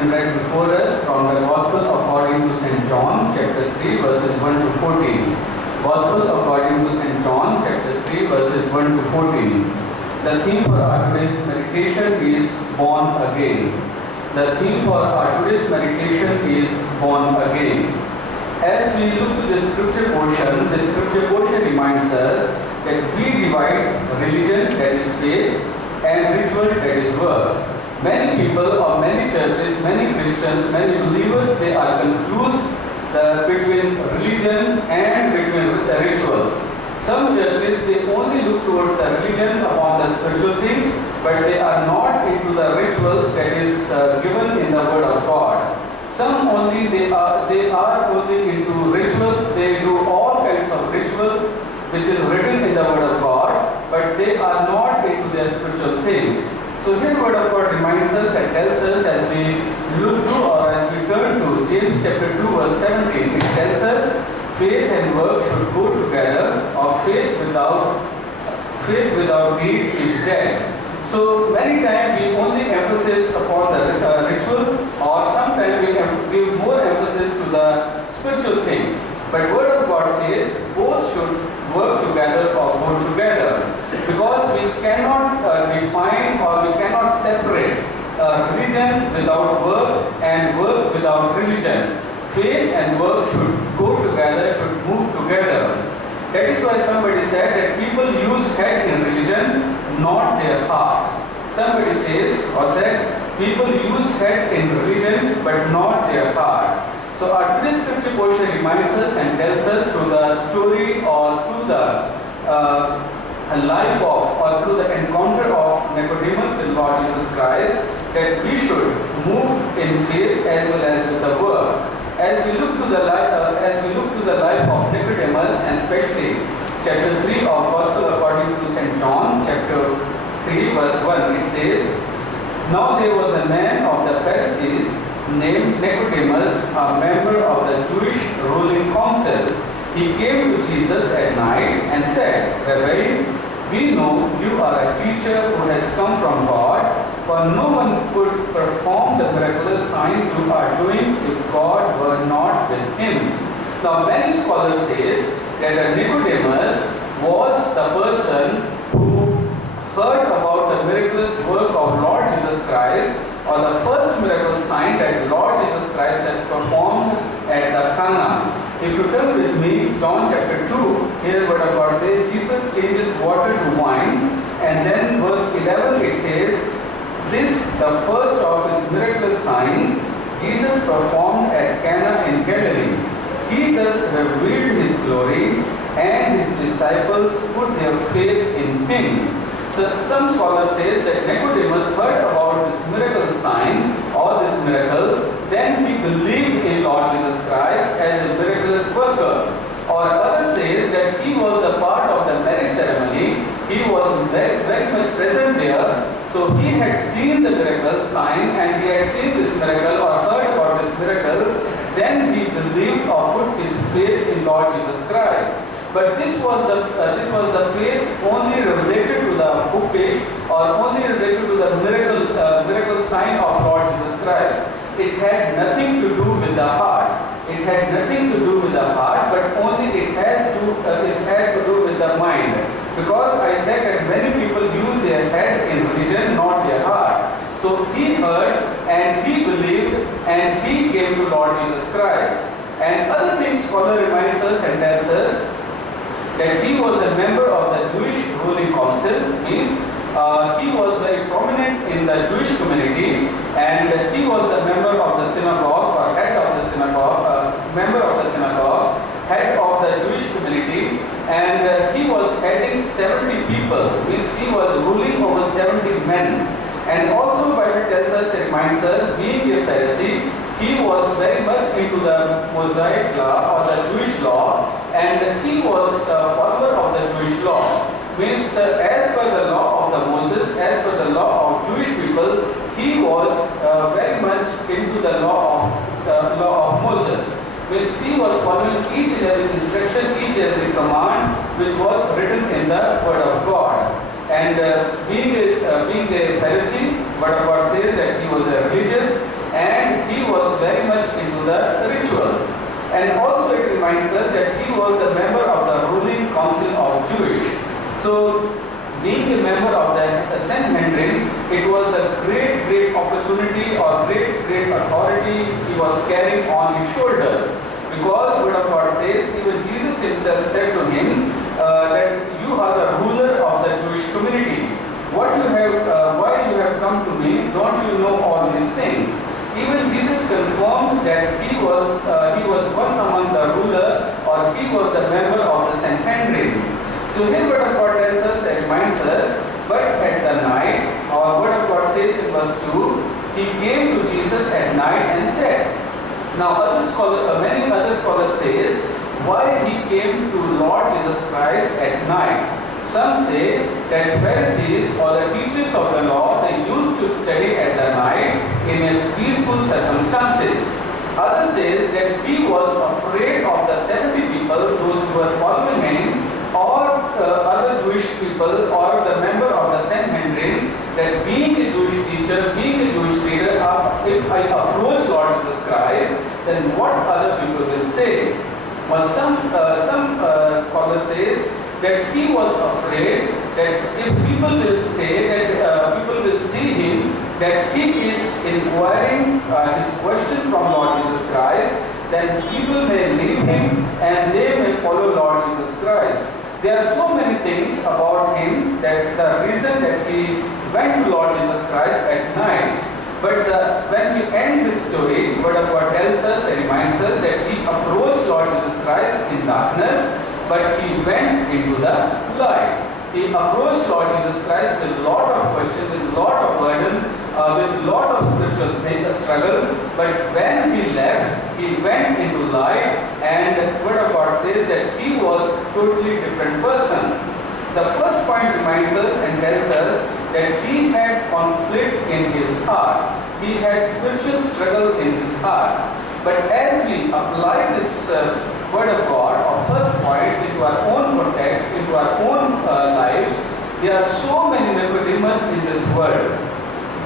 been read before us from the Gospel according to St. John, chapter 3, verses 1 to 14. Gospel according to St. John, chapter 3, verses 1 to 14. The theme for our today's meditation is Born Again. The theme for our today's meditation is Born Again. As we look to the scripture portion reminds us that we divide religion, that is faith, and ritual, that is work. Many people or many churches, many Christians, many believers, they are confused between religion and between the rituals. Some churches, they only look towards the religion upon the spiritual things, but they are not into the rituals that is given in the Word of God. Some only, they are only into rituals. They do all kinds of rituals which is written in the Word of God, but they are not into their spiritual things. So here the Word of God reminds us and tells us as we look to or as we turn to James chapter 2 verse 17, it tells us faith and work should go together, or faith without deed is dead. So many times we only emphasize upon the ritual, or sometimes we give more emphasis to the spiritual things. But Word of God says both should work together or go together, because we cannot define or we cannot separate religion without work and work without religion. Faith and work should go together, should move together. That is why somebody said that people use head in religion, not their heart. Somebody says or said people use head in religion but not their heart. So our today's scripture portion reminds us and tells us through the story or through the life of or through the encounter of Nicodemus with Lord Jesus Christ that we should move in faith as well as with the work. As we look to the life of Nicodemus, and especially chapter 3 of Gospel according to St. John, chapter 3 verse 1, it says, "Now there was a man of the Pharisees named Nicodemus, a member of the Jewish ruling council. He came to Jesus at night and said, 'Rabbi, we know you are a teacher who has come from God, for no one could perform the miraculous signs you are doing if God were not with him.'" Now many scholars say that Nicodemus was the person who heard about the miraculous work of Lord Jesus Christ, or the first miracle sign that Lord Jesus Christ has performed at the Cana. If you turn with me, John chapter 2, here Word of God says, Jesus changes water to wine, and then verse 11 it says, "This, the first of his miraculous signs, Jesus performed at Cana in Galilee. He thus revealed his glory, and his disciples put their faith in him." So some scholars say that Nicodemus heard about this miracle sign or this miracle, then he believed in Lord Jesus Christ as a miraculous worker. Or others say that he was a part of the marriage ceremony, he was very much present there, so he had seen the miracle sign and he had seen this miracle or heard about this miracle, then he believed or put his faith in Lord Jesus Christ. But this was the faith only related to the bookish or only related to the miracle sign of Lord Jesus Christ. It had nothing to do with the heart. It had nothing to do with the heart, but only it had to do with the mind. Because I said that many people use their head in religion, not their heart. So he heard and he believed and he came to Lord Jesus Christ. And other things scholar reminds us and tells us that he was a member of the Jewish ruling council, means he was very prominent in the Jewish community, and he was the member of the synagogue or head of the synagogue, member of the synagogue, head of the Jewish community, and he was heading 70 people, means he was ruling over 70 men. And also Bible tells us, it reminds us, being a Pharisee, he was very much into the Mosaic law or the Jewish law, and he was a follower of the Jewish law. Means as per the law of the Moses, as per the law of Jewish people, he was very much into the law of Moses. Means he was following each and every instruction, each and every command which was written in the Word of God. And being a Pharisee, Word of God says that he was a religious and So, being a member of the Sanhedrin, it was the great opportunity or great authority he was carrying on his shoulders. Because word of God says, even Jesus himself said to him that you are the ruler of the Jewish community. Why you have come to me? Don't you know all these things? Even Jesus confirmed that he was one among the ruler, or he was the member of the Sanhedrin. So here word of God tells us and reminds us, but at the night, or word of God says in verse 2, he came to Jesus at night and said. Now many other scholars says why he came to Lord Jesus Christ at night. Some say that Pharisees or the teachers of the law, they used to study at the night in a peaceful circumstances. Others says that he was afraid of the 70 people, those who were following him, or other Jewish people or the member of the Sanhedrin, that being a Jewish teacher, being a Jewish leader, if I approach Lord Jesus Christ, then what other people will say? Or some scholars says that he was afraid that if people will say that people will see him that he is inquiring his question from Lord Jesus Christ, then people may leave him and they may follow Lord Jesus Christ. There are so many things about him that the reason that he went to Lord Jesus Christ at night. But when we end this story, word of God tells us and reminds us that he approached Lord Jesus Christ in darkness, but he went into the light. He approached Lord Jesus Christ with a lot of questions, with a lot of burden, with a lot of spiritual struggle. But when he left, he went into light, and word of God says that he was a totally different person. The first point reminds us and tells us that he had conflict in his heart. He had spiritual struggle in his heart. But as we apply this word of God, or first point, into our own context, into our own lives, there are so many Nicodemus in this world.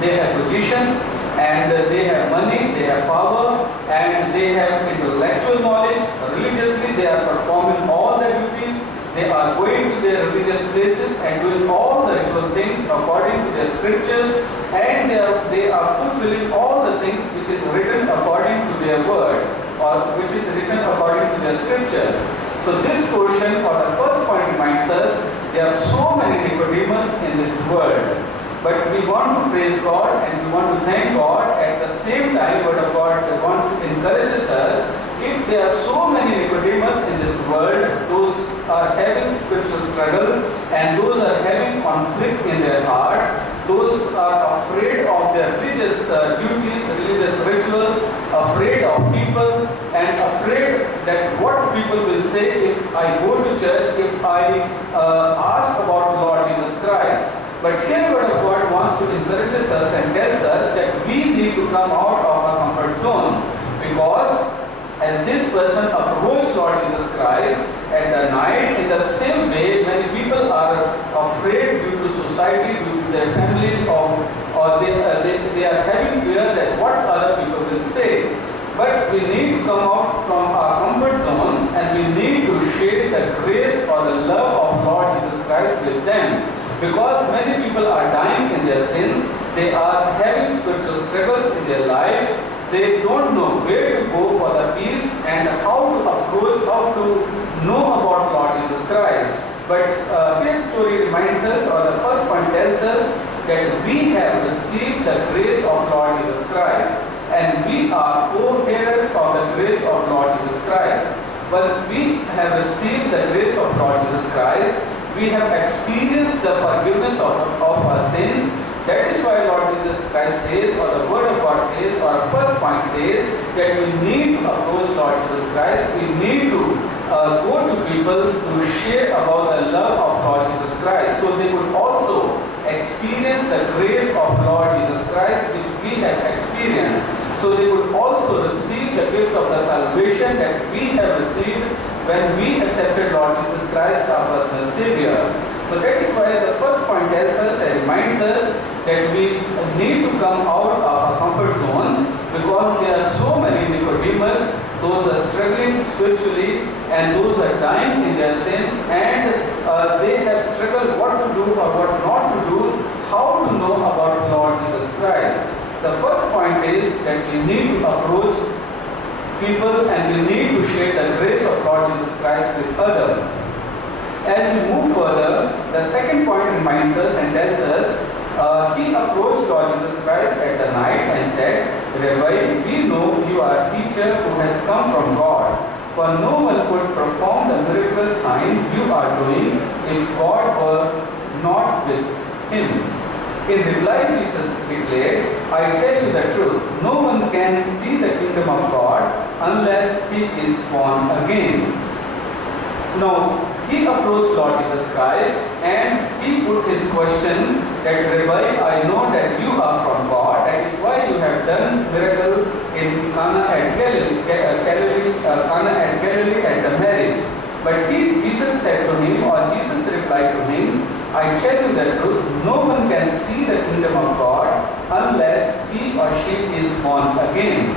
They have positions, and they have money, they have power, and they have intellectual knowledge. Religiously, they are performing all the duties. They are going to their religious places and doing all the ritual things according to their scriptures, and they are fulfilling all the things which is written according to their word, or which is written according to their scriptures. So this portion, or the first point, reminds us there are so many Nicodemus in this world. But we want to praise God and we want to thank God. At the same time, word of God wants to encourage us. If there are so many Nicodemus in this world, those are having spiritual struggle and those are having conflict in their hearts, those are afraid of their religious duties, religious rituals, afraid of people, and afraid that what people will say if I go to church, if I ask about Lord Jesus Christ. But here word of God wants to encourage us and tells us that we need to come out of our comfort zone, because as this person approached Lord Jesus Christ at the night, in the same way many people are afraid due to society, due to their family, or they are having fear that what other people will say. But we need to come out from our comfort zones and we need to share the grace or the love of Lord Jesus Christ with them. Because many people are dying in their sins, they are having spiritual struggles in their lives, they don't know where to go for the peace and how to approach, how to know about Lord Jesus Christ. But his story reminds us, or the first point tells us, that we have received the grace of Lord Jesus Christ, and we are co-heirs of the grace of Lord Jesus Christ. Once we have received the grace of Lord Jesus Christ, we have experienced the forgiveness of our sins. That is why Lord Jesus Christ says, or the word of God says, or our first point says, that we need to approach Lord Jesus Christ. We need to go to people to share about the love of Lord Jesus Christ, so they could also experience the grace of Lord Jesus Christ which we have experienced. So they could also receive the gift of the salvation that we have received when we accepted Lord Jesus Christ our personal Savior. So that is why the first point tells us and reminds us that we need to come out of our comfort zones, because there are so many Nicodemus, those are struggling spiritually and those are dying in their sins, and they have struggled how to know about Lord Jesus Christ. The first point is that we need to approach people and we need to share the grace of Lord Jesus Christ with others. As we move further, the second point reminds us and tells us, he approached Lord Jesus Christ at the night and said, Rabbi, we know you are a teacher who has come from God, for no one could perform the miraculous sign you are doing if God were not with him. In reply, Jesus declared, I tell you the truth, no one can see the kingdom of God unless he is born again. Now, he approached Lord Jesus Christ and he put his question that, Rabbi, I know that you are from God, that is why you have done miracle in Cana at Galilee at the marriage. But Jesus said to him, or Jesus replied to him, I tell you the truth, no one can see the kingdom of God unless he or she is born again.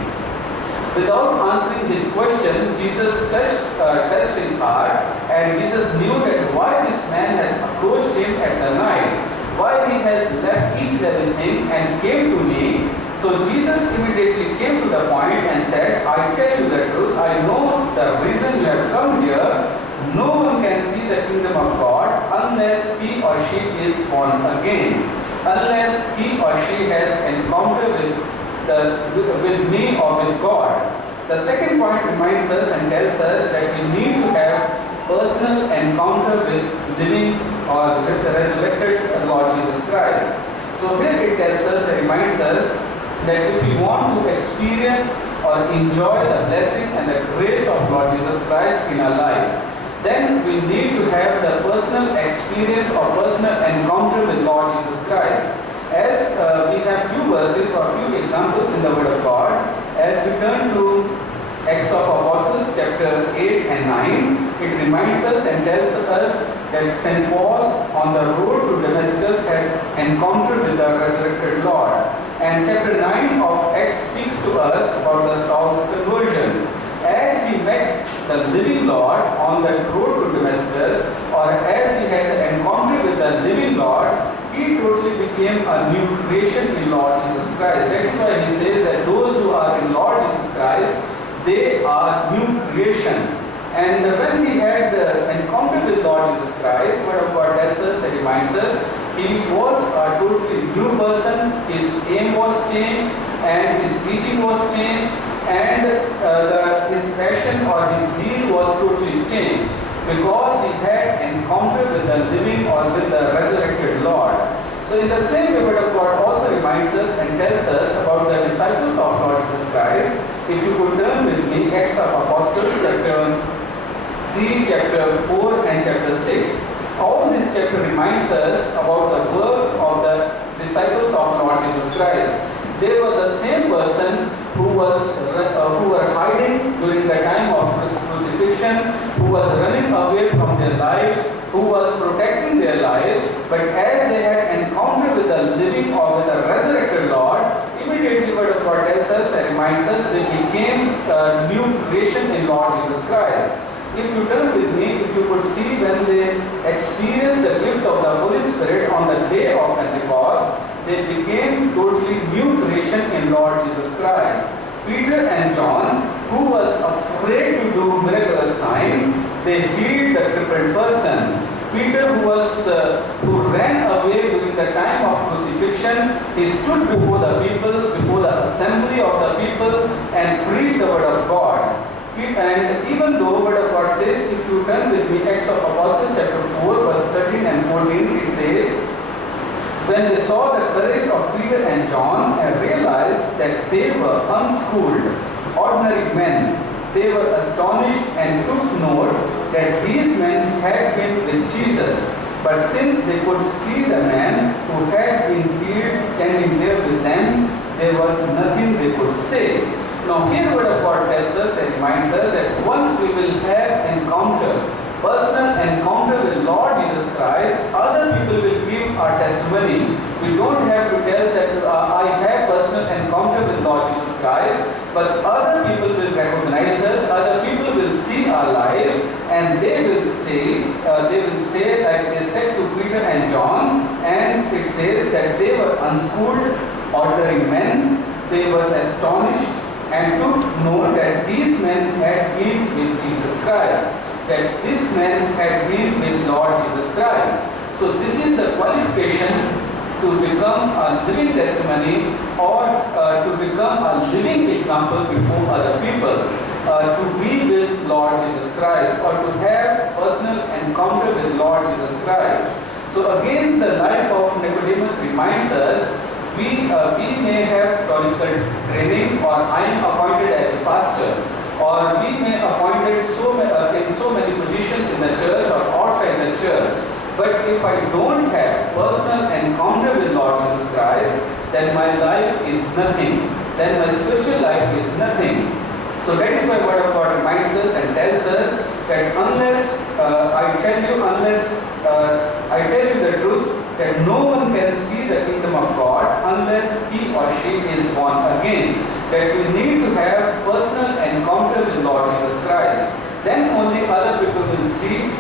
Without answering his question, Jesus touched his heart, and Jesus knew that why this man has approached him at the night, why he has left each and everything and came to me. So Jesus immediately came to the point and said, I tell you the truth, I know the reason you have come here. No one can see the kingdom of God unless he or she is born again, unless he or she has encountered with me or with God. The second point reminds us and tells us that we need to have personal encounter with living or resurrected Lord Jesus Christ. So here it tells us and reminds us that if we want to experience or enjoy the blessing and the grace of Lord Jesus Christ in our life, then we need to have the personal experience or personal encounter with Lord Jesus Christ. As we have few verses or few examples in the Word of God, as we turn to Acts of Apostles chapter 8 and 9, it reminds us and tells us that St. Paul on the road to Damascus had encountered with the resurrected Lord. And chapter 9 of Acts speaks to us about the Saul's conversion. As he met the living Lord on the road to Damascus, or as he had encountered with the living Lord, he totally became a new creation in Lord Jesus Christ. That is why he says that those who are in Lord Jesus Christ, they are new creation. And when we had encountered with Lord Jesus Christ, Word of God tells us and reminds us, he was a totally new person, his aim was changed, and his teaching was changed, and his passion or his zeal was totally changed, because he had encountered with the living or with the resurrected Lord. So in the same way, Word of God also reminds us and tells us about the disciples of Lord Jesus Christ. If you could turn with me, Acts of Apostles, chapter 3, chapter 4 and chapter 6. All this chapter reminds us about the work of the disciples of Lord Jesus Christ. They were the same person who were hiding during the time of crucifixion, who was running away from their lives, who was protecting their lives, but as they had encountered with the living or with the resurrected Lord, immediately Word of God tells us and reminds us they became a new creation in Lord Jesus Christ. If you turn with me, if you could see when they experienced the gift of the Holy Spirit on the day of Pentecost, they became totally new creation in Lord Jesus Christ. Peter and John, who was afraid to do miraculous sign, they healed the crippled person. Peter, who ran away during the time of crucifixion, he stood before the people, before the assembly of the people, and preached the Word of God. And even though Word of God says, if you turn with me, Acts of Apostles chapter 4, verse 13 and 14, it says, when they saw the courage of Peter and John and realized that they were unschooled, ordinary men, they were astonished and took note that these men had been with Jesus. But since they could see the man who had been healed standing there with them, there was nothing they could say. Now here Word of God tells us and reminds us that once we will have personal encounter with Lord Jesus Christ, other people will give our testimony. We don't have to tell that I have personal encounter with Lord Jesus Christ, but other people will recognize us, other people will will see our lives, and they will say like they said to Peter and John, and it says that they were unschooled, ordinary men. They were astonished and took note that these men had been with Jesus Christ, that these men had been with Lord Jesus Christ. So this is the qualification to become a living testimony, or to become a living example before other people, to be with Lord Jesus Christ, or to have personal encounter with Lord Jesus Christ. So again, the life of Nicodemus reminds us, we may have theological training, or I am appointed as a pastor, or we may appointed in so many positions in the church or outside the church. But if I don't have personal encounter with Lord Jesus Christ, then my life is nothing. Then my spiritual life is nothing. So that is why Word of God reminds us and tells us that unless I tell you the truth, that no one can see the kingdom of God unless he or she is born again. That we need to have personal encounter with Lord Jesus Christ. Then only other people will see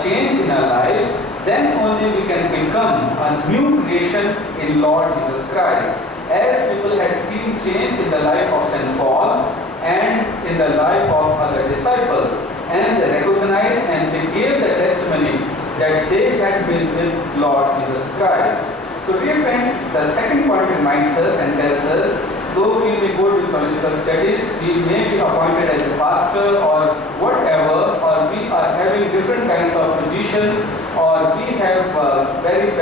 change in our lives. Then only we can become a new creation in Lord Jesus Christ. As people had seen change in the life of St. Paul and in the life of other disciples, and they recognized and they gave the testimony that they had been with Lord Jesus Christ. So dear friends, the second point reminds us and tells us, though we may go to theological studies, we may be appointed as a pastor or whatever, or we are having different kinds of positions, or we have very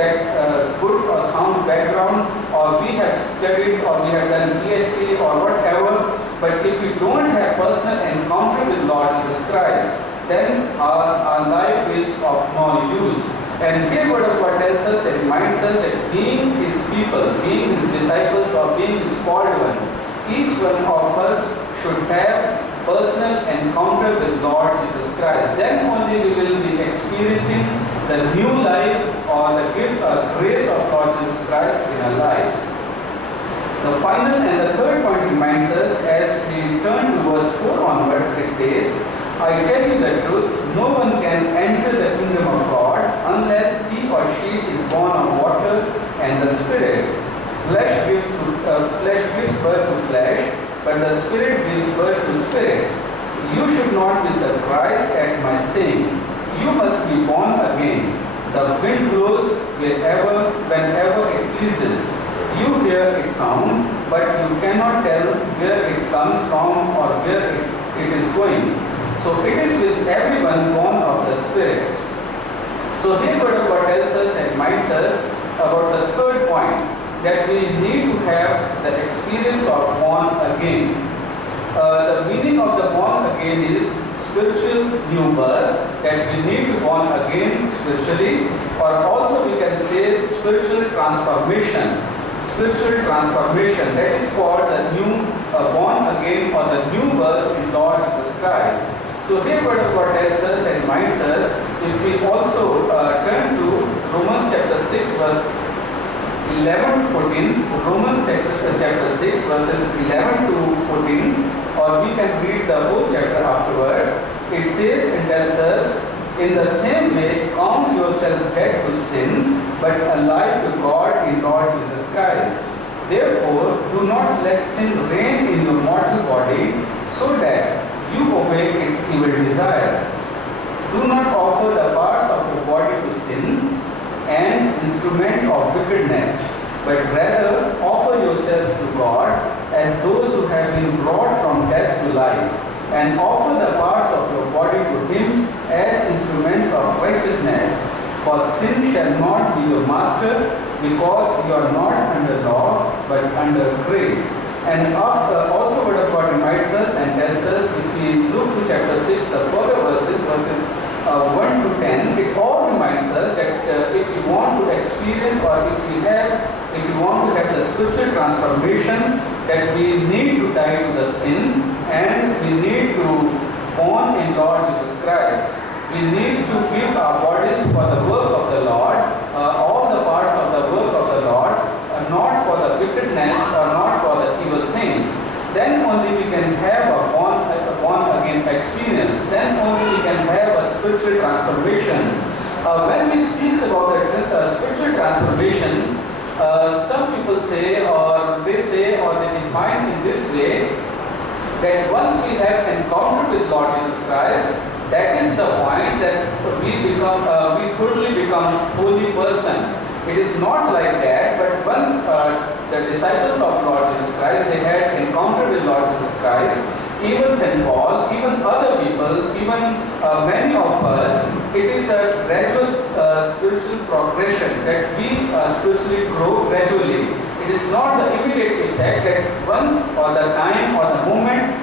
good or sound background, or we have studied, or we have done PhD or whatever, but if we don't have personal encounter with Lord Jesus Christ, then our life is of no use. And here Word of God tells us and reminds us that being His people, being His disciples, or being His called one, each one of us should have personal encounter with Lord Jesus Christ. Then only we will be experiencing the new life or the gift or grace of Lord Jesus Christ in our lives. The final and the third point reminds us, as we turn to verse 4 onwards, it says, I tell you the truth, no one can enter the kingdom of God unless he or she is born of water and the Spirit. Flesh gives birth to flesh, but the Spirit gives birth to spirit. You should not be surprised at my saying, you must be born again. The wind blows whenever it pleases. You hear its sound, but you cannot tell where it comes from or where it is going. So it is with everyone born of the Spirit. So here Word of God tells us and reminds us about the third point, that we need to have the experience of born again. The meaning of the born again is spiritual new birth, that we need to be born again spiritually, or also we can say spiritual transformation. Spiritual transformation, that is called the new born again, or the new birth in Lord Jesus Christ. So here Word of God tells us and reminds us, if we also turn to Romans chapter 6 verse 11 to 14, Romans chapter 6 verses 11 to 14, or we can read the whole chapter afterwards. It says and tells us, in the same way, count yourself dead to sin, but alive to God in Lord Jesus Christ. Therefore, do not let sin reign in your mortal body, so that you obey its evil desire. Do not offer the parts of your body to sin, an instrument of wickedness, but rather offer yourselves to God as those who have been brought from death to life, and offer the parts of your body to Him as instruments of righteousness. For sin shall not be your master, because you are not under law, but under grace. And also Word of God reminds us and tells us, if we look to chapter 6, the further verses 1 to 10, it all reminds us that if we want to experience, or if we want to have the spiritual transformation, that we need to die to the sin, and we need to born in Lord Jesus Christ. We need to give our bodies for the work of the Lord, all the parts of the work of the Lord, not for the wickedness or not for the evil things. Then only we can have a born born again experience. Then only we can have a spiritual transformation. When we speak about the spiritual transformation, some people say, or they define in this way, that once we have encountered with Lord Jesus Christ, that is the point that we totally become holy person. It is not like that, but once the disciples of Lord Jesus Christ, they had encountered with Lord Jesus Christ, even St. Paul, even other people, even many of us, it is a gradual spiritual progression that we spiritually grow gradually. It is not the immediate effect that once or the time or the moment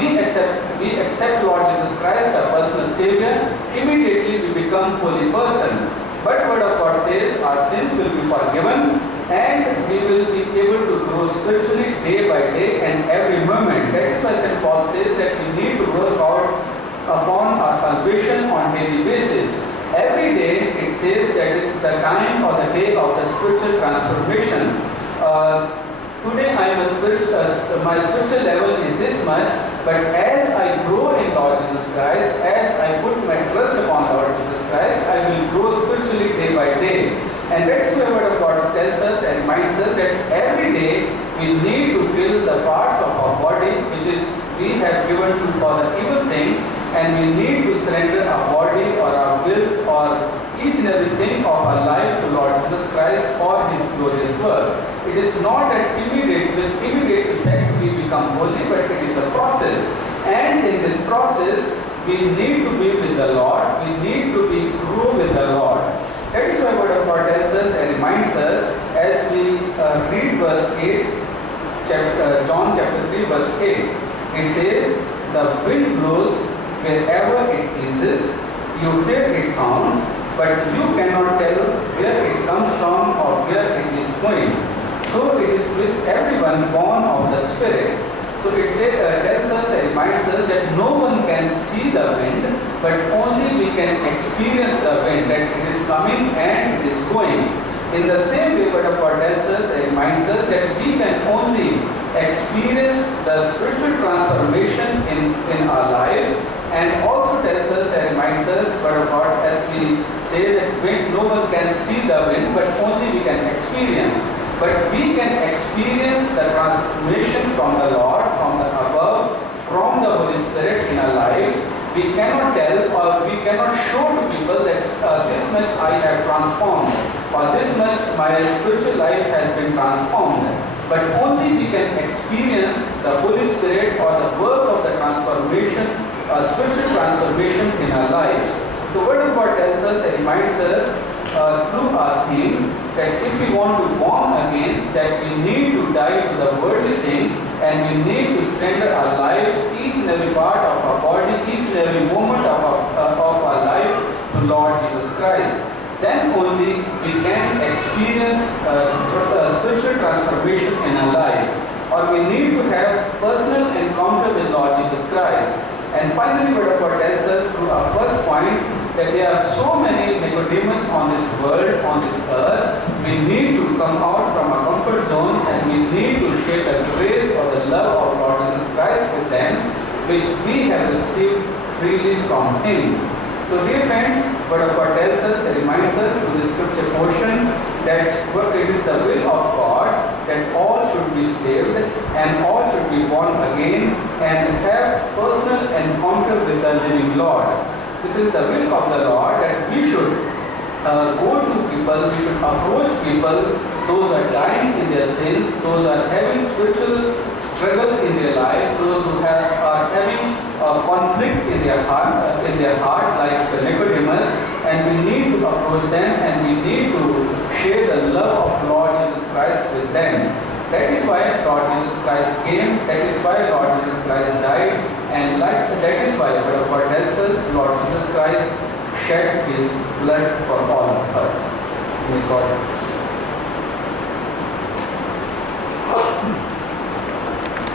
we accept Lord Jesus Christ, our personal Savior, immediately we become holy person. But Word of God says our sins will be forgiven and we will be able to grow spiritually day by day and every moment. That is why St. Paul says that we need to work out upon our salvation on daily basis. Every day it says that the time or the day of the spiritual transformation. Today I am my spiritual level is this much, but as I grow in Lord Jesus Christ, as I put my trust upon Lord Jesus Christ, I will grow spiritually day by day. And that is why Word of God tells us and reminds us that every day we need to kill the parts of our body which is we have given to for the evil things, and we need to surrender our body or our wills or each and everything of our life to Lord Jesus Christ for His glorious work. It is not that with immediate effect we become holy, but it is a process. And in this process, we need to be with the Lord. We need to grow with the Lord. That is why Word of God tells us and reminds us as we read verse 8, John chapter 3 verse 8. It says, the wind blows wherever it pleases. You hear its sounds, but you cannot tell where it comes from or where it is going. So it is with everyone born of the Spirit. So it tells us and reminds us that no one can see the wind, but only we can experience the wind, that it is coming and it is going. In the same way, Word of God tells us and reminds us that we can only experience the spiritual transformation in our lives, and also tells us and reminds us, Word of God, as we say that wind, no one can see the wind, but only we can experience. But we can experience the transformation from the Lord, from the above, from the Holy Spirit in our lives. We cannot tell or we cannot show to people that this much I have transformed or this much my spiritual life has been transformed. But only we can experience the Holy Spirit or the work of the transformation, spiritual transformation in our lives. The Word of God tells us and reminds us through our theme that if we want to born again, that we need to die to the worldly things and we need to surrender our lives, each and every part of our body, each and every moment of our life to Lord Jesus Christ. Then only we can experience spiritual transformation in our life, or we need to have personal encounter with Lord Jesus Christ. And finally, Word of God tells us through our first point that there are so many Nicodemus on this world, on this earth. We need to come out from our comfort zone and we need to share the grace or the love of Lord Jesus Christ with them, which we have received freely from Him. So dear friends, Word of God tells us and reminds us through this scripture portion that it is the will of God that all should be saved and all should be born again and have personal encounter with the living Lord. This is the will of the Lord that we should go to people, we should approach people, those are dying in their sins, those are having spiritual struggle in their lives, those who are having conflict in their heart like the Nicodemus, and we need to approach them and we need to share the love of Lord Jesus Christ with them. That is why Lord Jesus Christ came, that is why Lord Jesus Christ died, and that is why Word of God tells us Lord Jesus Christ shed His blood for all of us. May God